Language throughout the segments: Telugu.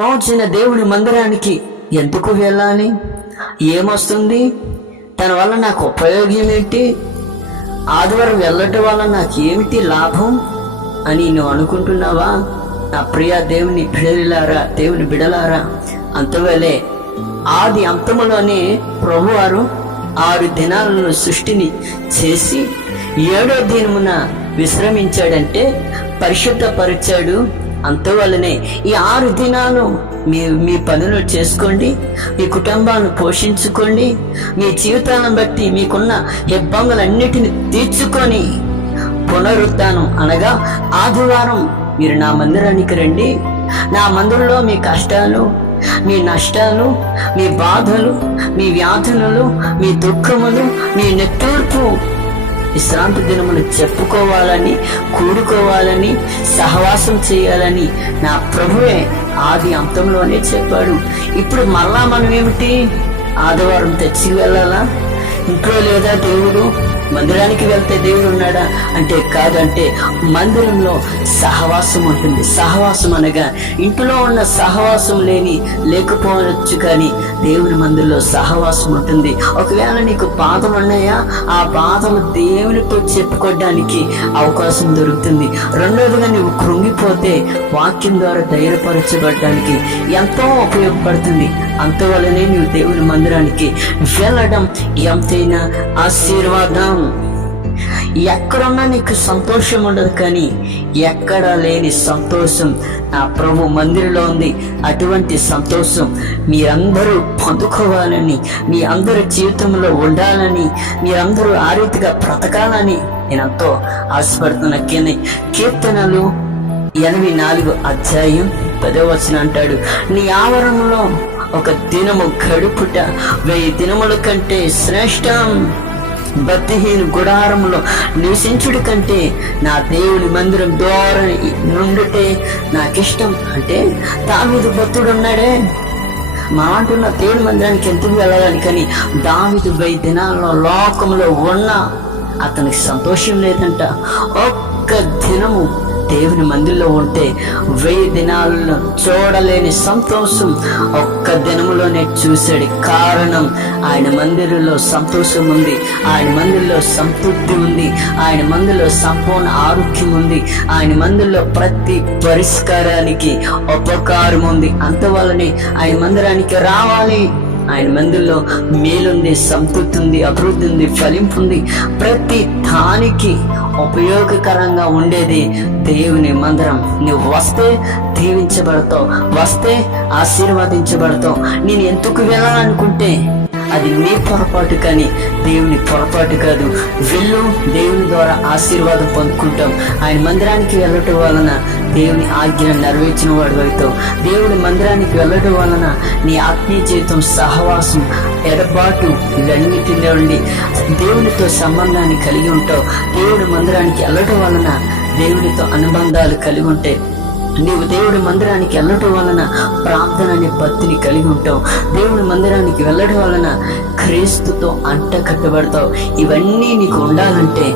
వచ్చిన దేవుడి మందిరానికి ఎందుకు వెళ్ళాలి? ఏమొస్తుంది? తన వల్ల నాకు ఉపయోగం ఏంటి? ఆదివారం వెళ్ళటం వల్ల నాకు ఏమిటి లాభం అని నువ్వు అనుకుంటున్నావా? నా ప్రియ దేవుని బిడలారా దేవుని బిడలారా అంతవేళే ఆది అంతములోనే ప్రభువారు ఆరు దినాలను సృష్టిని చేసి ఏడో దినమున విశ్రమించాడంటే పరిశుద్ధపరిచాడు అంతవల్లనే ఈ ఆరు దినాలు మీ మీ పనులు చేసుకోండి మీ కుటుంబాలను పోషించుకోండి మీ జీవితాలను బట్టి మీకున్న ఇబ్బందులన్నిటిని తీర్చుకొని పునరుద్ధానం అనగా ఆదివారం మీరు నా మందిరానికి రండి. నా మందిరంలో మీ కష్టాలు మీ నష్టాలు మీ బాధలు మీ వ్యాధులు మీ దుఃఖములు మీ నెట్టూర్పు విశ్రాంతి దినమును చెప్పుకోవాలని కూడుకోవాలని సహవాసం చేయాలని నా ప్రభువే ఆది అంతంలోనే చెప్పాడు. ఇప్పుడు మళ్ళా మనం ఏమిటి ఆదివారం తెచ్చి వెళ్ళాలా? ఇంట్లో లేదా దేవుడు? మందిరానికి వెళ్తే దేవుడు ఉన్నాడా? అంటే కాదంటే మందిరంలో సహవాసం ఉంటుంది. సహవాసం అనగా ఇంట్లో ఉన్న సహవాసం లేని లేకపోవచ్చు కానీ దేవుని మందిరంలో సహవాసం ఉంటుంది. ఒకవేళ నీకు పాదం ఉన్నాయా? ఆ బాధలు దేవునితో చెప్పుకోవడానికి అవకాశం దొరుకుతుంది. రెండోదిగా నువ్వు కృంగిపోతే వాక్యం ద్వారా ధైర్యపరచబడడానికి ఎంతో ఉపయోగపడుతుంది. అంతవల్లనే నువ్వు దేవుని మందిరానికి వెళ్ళడం ఎంతైనా ఆశీర్వాదం. ఎక్కడున్నా నీకు సంతోషం ఉండదు కానీ ఎక్కడ లేని సంతోషం నా ప్రభు మందిరంలో ఉంది. అటువంటి సంతోషం మీరందరూ పొందుకోవాలని మీ అందరి జీవితంలో ఉండాలని మీరందరూ ఆ రీతిగా బ్రతకాలని నేను ఎంతో ఆశపడుతున్న కానీ కీర్తనలు ఎనభై నాలుగు అధ్యాయం పదవచన అంటాడు. నీ ఆవరణలో ఒక దినము గడుపుట వెయ్యి దినముల కంటే శ్రేష్టం. భక్తిహీన గుడారంలో నివసించుడి కంటే నా దేవుని మందిరం ద్వారా నుండుటే నాకిష్టం. అంటే దావీదు భక్తుడు ఉన్నాడే మా అంటున్న దేవుని మందిరానికి ఎందుకు వెళ్ళాలని కానీ దావిదు బై దినాల్లో లోకంలో ఉన్న అతనికి సంతోషం లేదంట. ఒక్క దినము దేవుని మందిలో ఉంటే వెయ్యి దినాల్లో చూడలేని సంతోషం ఒక్క దినములోనే చూశాడు కారణం ఆయన మందిరంలో సంతోషం ఉంది. ఆయన మందిరంలో సంతృప్తి ఉంది. ఆయన మందిలో సంపూర్ణ ఆరోగ్యం ఉంది. ఆయన మందిరంలో ప్రతి పరిష్కారానికి ఉపకారం ఉంది. అంతవల్లనే ఆయన మందిరానికి రావాలి. ఆయన మందుల్లో మేలుంది సంతృప్తి ఉంది అభివృద్ధి ఉంది ఫలింపు ఉంది. ప్రతి దానికి ఉపయోగకరంగా ఉండేది దేవుని మందిరం. నువ్వు వస్తే దీవించబడతావు వస్తే ఆశీర్వదించబడతావు. నేను ఎందుకు వెళ్ళాలనుకుంటే అది నీ పొరపాటు కానీ దేవుని పొరపాటు కాదు. వెళ్ళు దేవుని ద్వారా ఆశీర్వాదం పొందుకుంటాం. ఆయన మందిరానికి వెళ్ళటం వలన దేవుని ఆజ్ఞను నెరవేర్చిన వాడు అవుతావు దేవుని మందిరానికి వెళ్ళడం వలన నీ ఆత్మీయ జీవితం సహవాసం ఎడబాటు ఇవన్నిటిలో ఉండి దేవునితో సంబంధాన్ని కలిగి ఉంటావు. దేవుని మందిరానికి వెళ్ళటం వలన దేవునితో అనుబంధాలు కలిగి ఉంటాయి నీవు దేవుడి మందిరానికి వెళ్ళటం వలన ప్రార్థన అనే భక్తిని కలిగి ఉంటావు. దేవుడి మందిరానికి వెళ్ళడం వలన క్రీస్తుతో అంట కట్టబడతావు. ఇవన్నీ నీకు ఉండాలంటే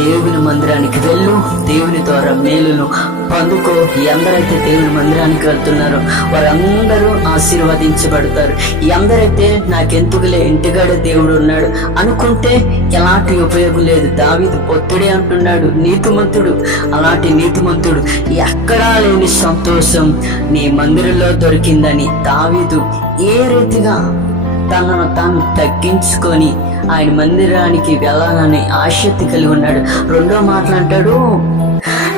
దేవుని మందిరానికి వెళ్ళు దేవుని ద్వారా మేలును పొందుకో. ఎందరైతే దేవుని మందిరానికి వెళ్తున్నారో. వారందరూ ఆశీర్వదించబడతారు. ఎందరైతే నాకెందుకులే ఇంటిగాడ దేవుడు ఉన్నాడు అనుకుంటే ఎలాంటి ఉపయోగం లేదు. దావీదు పొత్తుడే అంటున్నాడు నీతిమంతుడు అలాంటి నీతిమంతుడు ఎక్కడా లేని సంతోషం నీ మందిరంలో దొరికిందని దావీదు ఏ రీతిగా తనను తాను తగ్గించుకొని ఆయన మందిరానికి వెళ్ళాలని ఆసక్తి కలిగి ఉన్నాడు. రెండో మాటలంటాడు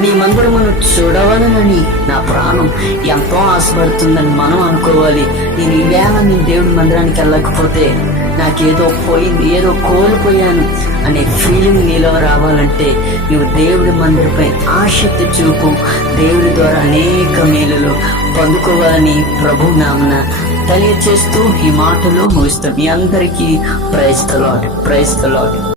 నీ మందిరమును చూడవలనని నా ప్రాణం ఎంతో ఆశపడుతుందని మనం అనుకోవాలి. నేను ఈవేళ నీ దేవుడి మందిరానికి వెళ్ళకపోతే నాకేదో పోయింది ఏదో కోల్పోయాను అనే ఫీలింగ్ నీలో రావాలంటే నువ్వు దేవుడి మందిరపై ఆసక్తి చూపు. దేవుడి ద్వారా అనేక మేలులు పొందుకోవాలని ప్రభు నామన తెలియచేస్తూ ఈ మాటలు ముగిస్తాం. మీ అందరికీ ప్రైజ్ ద లాడ్ ప్రైజ్